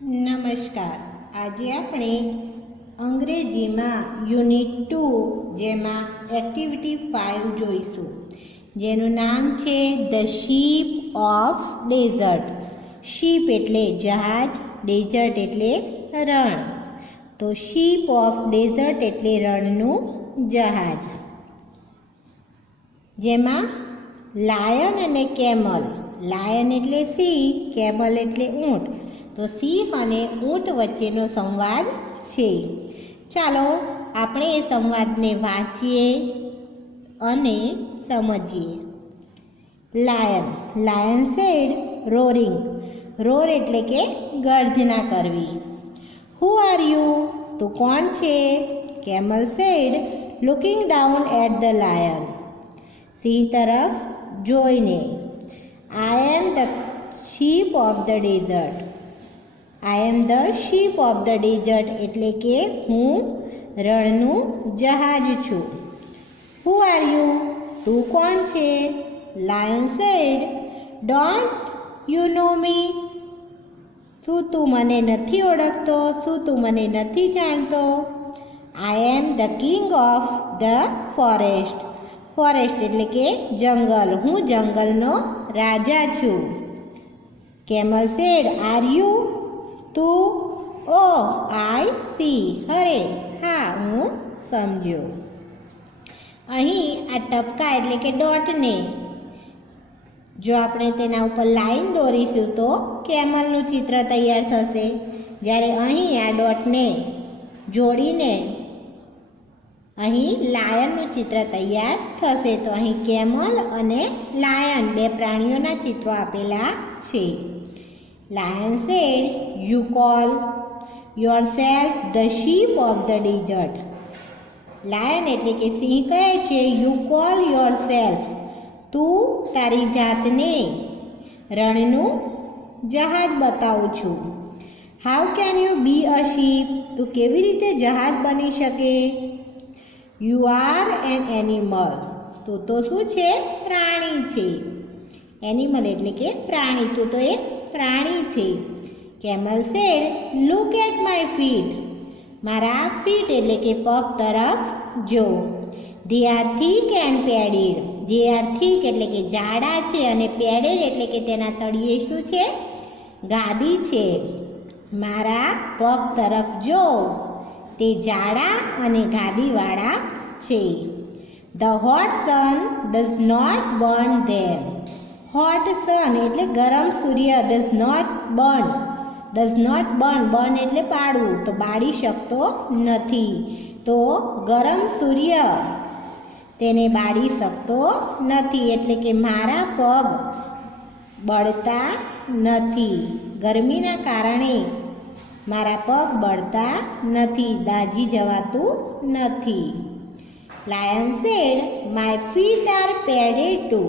નમસ્કાર. આજે આપણે અંગ્રેજીમાં યુનિટ 2 જેમાં એક્ટિવિટી 5 જોઈશું, જેનું નામ છે the ship of desert. Ship એટલે જહાજ, ડેઝર્ટ એટલે રણ. તો શીપ ઓફ ડેઝર્ટ એટલે રણનું જહાજ, જેમાં લાયન અને કેમલ. લાયન એટલે સિંહ, કેમલ એટલે ઊંટ. તો સિંહ અને ઊંટ વચ્ચેનો સંવાદ છે. ચાલો આપણે એ સંવાદને વાંચીએ અને સમજીએ. Lion sad roaring. રોર એટલે કે ગર્જના કરવી. Who are you? તું કોણ છે? Camel said looking down at the lion. સિંહ તરફ જોઈને. I am the ship of the desert. I am the ship of the desert એટલે કે હું રણનું જહાજ છું. Who are you? તું કોણ છે? Lion said don't you know me. શું તું મને નથી ઓળખતો? શું તું મને નથી જાણતો? I am the king of the forest. Forest એટલે કે જંગલ. હું જંગલનો રાજા છું. Camel said are you? તું? Oh, I see. અરે હા, હું સમજ્યો. અહીં આ ટપકા એટલે કે ડોટને જો આપણે તેના ઉપર લાઈન દોરીશું તો કેમલનું ચિત્ર તૈયાર થશે. જ્યારે અહીં આ ડોટને જોડીને અહીં લાયનનું ચિત્ર તૈયાર થશે. તો અહીં કેમલ અને લાયન બે પ્રાણીઓના ચિત્રો આપેલા છે. Lion said you call yourself the ship of the desert. Lion એટલે કે સિંહ કહે છે યુ કોલ યોરસેલ્ફ. તું તારી જાતને રણનું જહાજ બતાવું છું. How can you be a ship? તું કેવી રીતે જહાજ બની શકે? You are an animal. તું તો શું છે? પ્રાણી છે. એનિમલ એટલે કે પ્રાણી. તું તો એક પ્રાણી છે. Camel said look at my feet. મારા ફીટ એટલે કે પગ તરફ જો. They are thick and padded. They are thick એટલે કે જાડા છે અને પેડેડ એટલે કે તેના તળિયે શું છે? ગાદી છે. મારા પગ તરફ જો, તે જાડા અને ગાદીવાળા છે. The hot sun does not burn them. Hot sun એટલે ગરમ સૂર્ય. ડઝ નોટ બર્ન એટલે બાળવું, તો બાળી શકતો નથી. તો ગરમ સૂર્ય તેને બાળી શકતો નથી, એટલે કે મારા પગ બળતા નથી. ગરમીના કારણે મારા પગ બળતા નથી, દાઝી જવાતું નથી. Lion said my feet are padded too.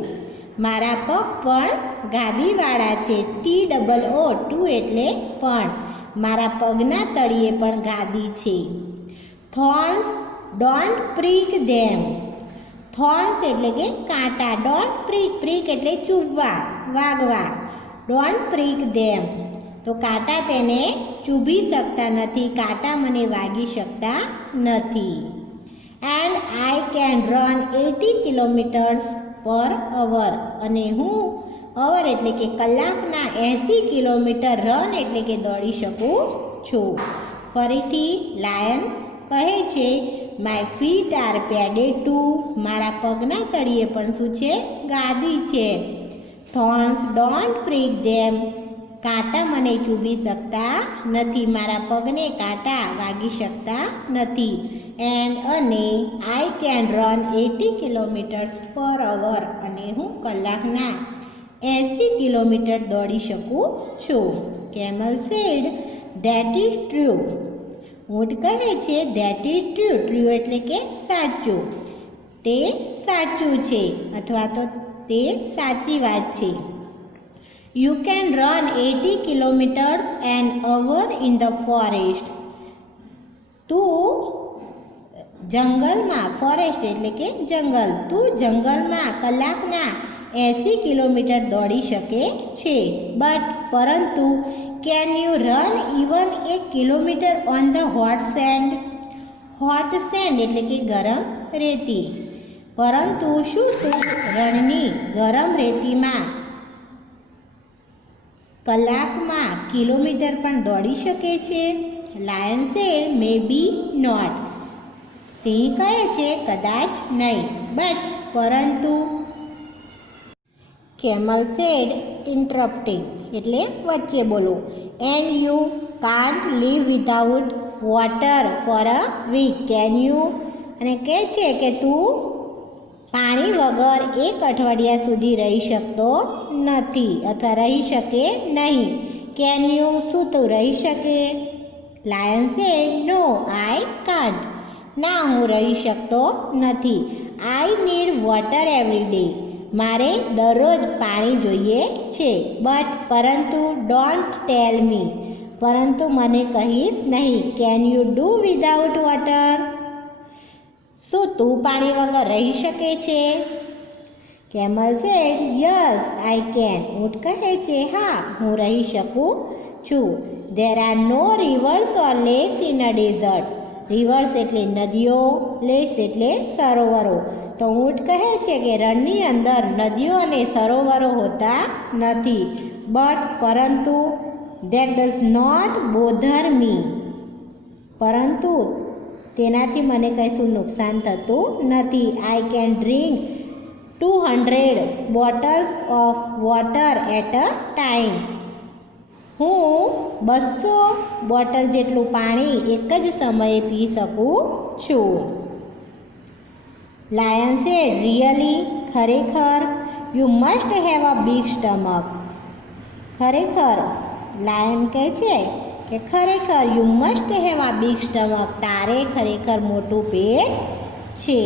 મારા પગ પણ ગાદીવાળા છે. TOO ટુ એટલે પણ. મારા પગના તળિયે પણ ગાદી છે. Thorns don't prick them. Thorns એટલે કે કાંટા. ડોન્ટ પ્રિક એટલે ચૂવવા, વાગવા. ડોન્ટ પ્રિક ધેમ તો કાંટા તેને ચૂભી શકતા નથી, કાંટા મને વાગી શકતા નથી. And I can run 80 kilometres પર અવર. અને હું અવર એટલે કે કલાકના 80 કિલોમીટર રન એટલે કે દોડી શકું છું. ફરીથી લાયન કહે છે my feet are padded too. મારા પગના તળિયે પણ શું છે? ગાદી છે. Thorns don't prick them. કાંટા મને ચૂભી શકતા નથી, મારા પગને કાંટા વાગી શકતા નથી. એન્ડ અને આઈ કેન રન 80 કિલોમીટર્સ પર અવર. અને હું કલાકના 80 કિલોમીટર દોડી શકું છું. Camel said that is true. ઊંટ કહે છે ધેટ ઇઝ ટ્રુ. ટ્રુ એટલે કે સાચું. તે સાચું છે અથવા તો તે સાચી વાત છે. You can run 80 kilometres an hour in the forest. તું જંગલમાં, ફોરેસ્ટ એટલે કે જંગલ, તું જંગલમાં કલાકના 80 કિલોમીટર દોડી શકે છે. પરંતુ can you run even A kilometre on the hot send? Hot send એટલે કે ગરમ રેતી. પરંતુ શું તું રણની ગરમ રેતીમાં કલાકમાં કિલોમીટર પણ દોડી શકે છે? Lion said maybe not. સિંહ કહે છે કદાચ નહીં, પરંતુ કેમલ સેડ ઇન્ટરપ્ટિંગ એટલે વચ્ચે બોલવું. And you can't live without water for a week, can you? અને કહે છે કે તું પાણી વગર એક અઠવાડિયા સુધી રહી શકતો નથી અથવા રહી શકે નહીં. Can you? શું તું રહી શકે? Lion said no I can't. ના, હું રહી શકતો નથી. I need water every day. મારે દરરોજ પાણી જોઈએ છે. પરંતુ ડોન્ટ ટેલ મી. પરંતુ મને કહીશ નહીં. Can you do without water? શું તું પાણી વગર રહી શકે છે? Camel said yes I can. ઊંટ કહે છે હા, હું રહી શકું છું. There are no rivers or lakes in a desert. Rivers એટલે નદીઓ, લેક્સ એટલે સરોવરો. તો ઊંટ કહે છે કે રણની અંદર નદીઓ અને સરોવરો હોતા નથી. પરંતુ that does not bother me. પરંતુ તેનાથી મને કશું નુકસાન થતું નથી. I can drink 200 bottles of water at a time. હું 200 બોટલ જેટલું પાણી એક જ સમયે પી શકું છું. Lion said really? ખરેખર? You must have a big stomach. ખરેખર? લાયન કહે છે કે ખરેખર you must have a big stomach. તારે ખરેખર મોટું પેટ છે.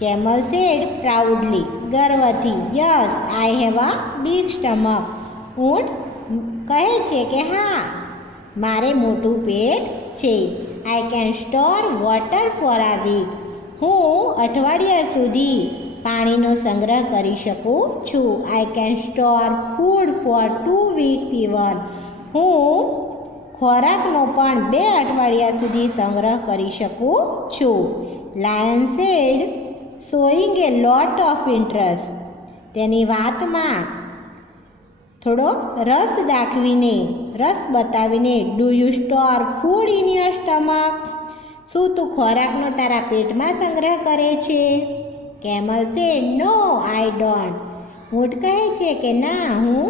કેમલ સેડ પ્રાઉડલી, ગર્વથી. Yes I have a big stomach. ઊંટ કહે છે કે હા, મારે મોટું પેટ છે. I can store water for a week. હું અઠવાડિયા સુધી પાણીનો સંગ્રહ કરી શકું છું. I can store food four 2 weeks even. હું ખોરાકનો પણ 2 અઠવાડિયા સુધી સંગ્રહ કરી શકું છું. Lion said showing a lot of interest. તેની વાતમાં થોડો રસ બતાવીને do you store food in your stomach? શું તું ખોરાકનો તારા પેટમાં સંગ્રહ કરે છે? Camel said no I don't. ઊંટ કહે છે કે ના, હું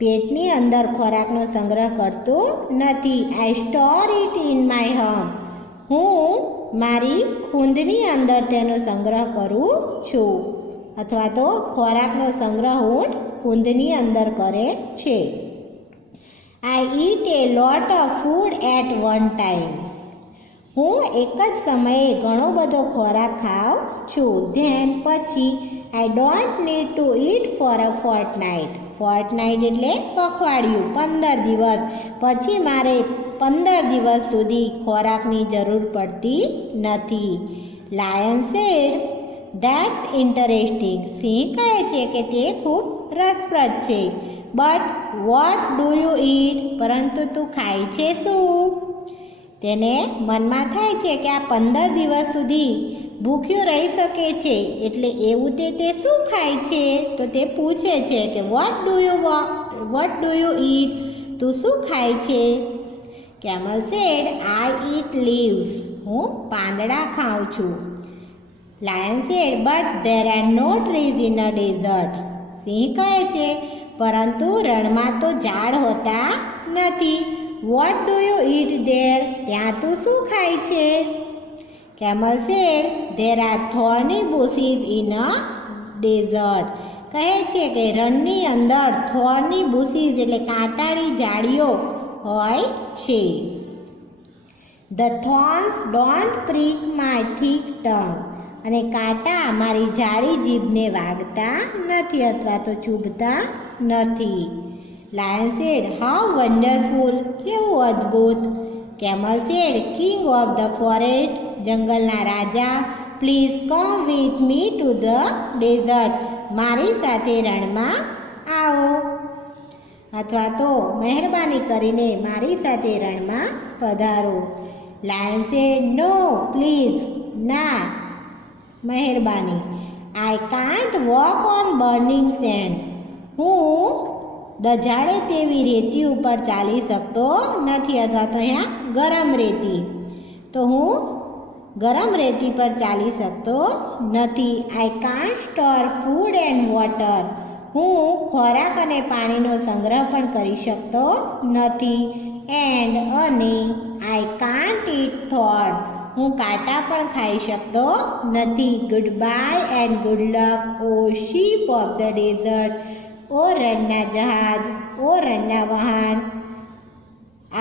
પેટની અંદર ખોરાકનો સંગ્રહ કરતો નથી. I store it in my home. હું મારી ખૂંદની અંદર તેનો સંગ્રહ કરું છું. અથવા તો ખોરાકનો સંગ્રહ ઊંટ ખૂંદની અંદર કરે છે. I eat a lot of food at one time. હું એક જ સમયે ઘણો બધો ખોરાક ખાઉં છું. ધેન પછી I don't need to eat for a Fortnite. Fortnite એટલે પખવાડિયું, 15 દિવસ. પછી મારે 15 દિવસ સુધી ખોરાકની જરૂર પડતી નથી. Lion said that's interesting. સિંહ કહે છે કે તે ખૂબ રસપ્રદ છે. What do you eat? પરંતુ તું ખાય છે શું? તેને મનમાં થાય છે કે આ 15 દિવસ સુધી ભૂખ્યો રહી શકે છે, એટલે એવું તે શું ખાય છે? તો તે પૂછે છે કે વોટ ડુ યુ ઈટ? તું શું ખાય છે? Camel said I eat leaves. હું પાંદડા ખાઉં છું. Lion said but there are no trees in a desert. સિંહ કહે છે પરંતુ રણમાં તો ઝાડ હોતા નથી. What do you eat there? ત્યાં તું શું ખાય છે? Camel said there are thorny bushes in a desert. કહે છે કે રણની અંદર થોર્ની બુશીસ એટલે કાંટાળી ઝાડીઓ હોય છે. The thorns don't prick my thick tongue. અને કાંટા મારી જાડી જીભને વાગતા નથી અથવા તો ચૂભતા નથી. Lion said how wonderful. કેવું અદ્ભુત. Camel said king of the forest. જંગલના રાજા. Please come with me to the desert. મારી સાથે રણમાં આવો. અથવા તો મહેરબાની કરીને મારી સાથે રણમાં પધારો. Lion said no please. ના મહેરબાની. I can't walk on burning sand. હું દજાડે તેવી રેતી ઉપર ચાલી શકતો નથી. અથવા તો અહીંયા ગરમ રેતી, તો હું ગરમ રેતી પર ચાલી શકતો નથી. I can't store food and water. હું ખોરાક અને પાણીનો સંગ્રહ પણ કરી શકતો નથી. એન્ડ અને આઈ કાન્ટ ઇટ થોડ. હું કાંટા પણ ખાઈ શકતો નથી. Goodbye and good luck O ship of the desert. ઓ રણના જહાજ, ઓ રણના વહાણ,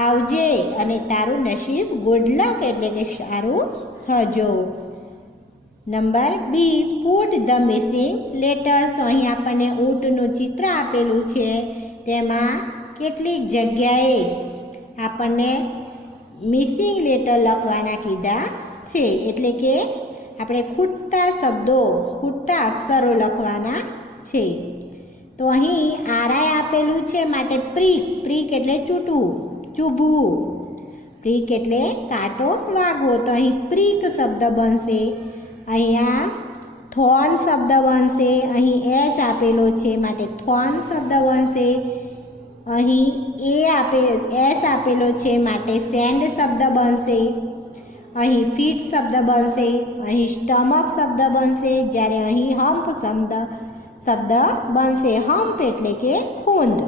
આવજે અને તારું નસીબ ગુડ લક એટલે કે સારું હજો. Number B, put the missing letters. તો અહીં આપણને ઊંટનું ચિત્ર આપેલું છે. તેમાં કેટલીક જગ્યાએ આપણને મિસિંગ લેટર લખવાના કીધા છે. એટલે કે આપણે ખૂટતા શબ્દો, ખૂટતા અક્ષરો લખવાના છે. તો અહીં આરાય આપેલું છે માટે પ્રીક. પ્રીક એટલે ચૂંટવું, ચૂભવું. પ્રીક એટલે કાંટો વાગવો. તો અહીં પ્રીક શબ્દ બનશે. અહીંયા થોર્ન શબ્દ બનશે. અહીં એચ આપેલો છે માટે થોર્ન શબ્દ બનશે. અહીં એસ આપેલો છે માટે સેન્ડ શબ્દ બનશે. અહીં ફીટ શબ્દ બનશે. અહીં સ્ટમક શબ્દ બનશે. જ્યારે અહીં હમ્પ શબ્દ બનશે. હમ્પ એટલે કે ખૂંદ.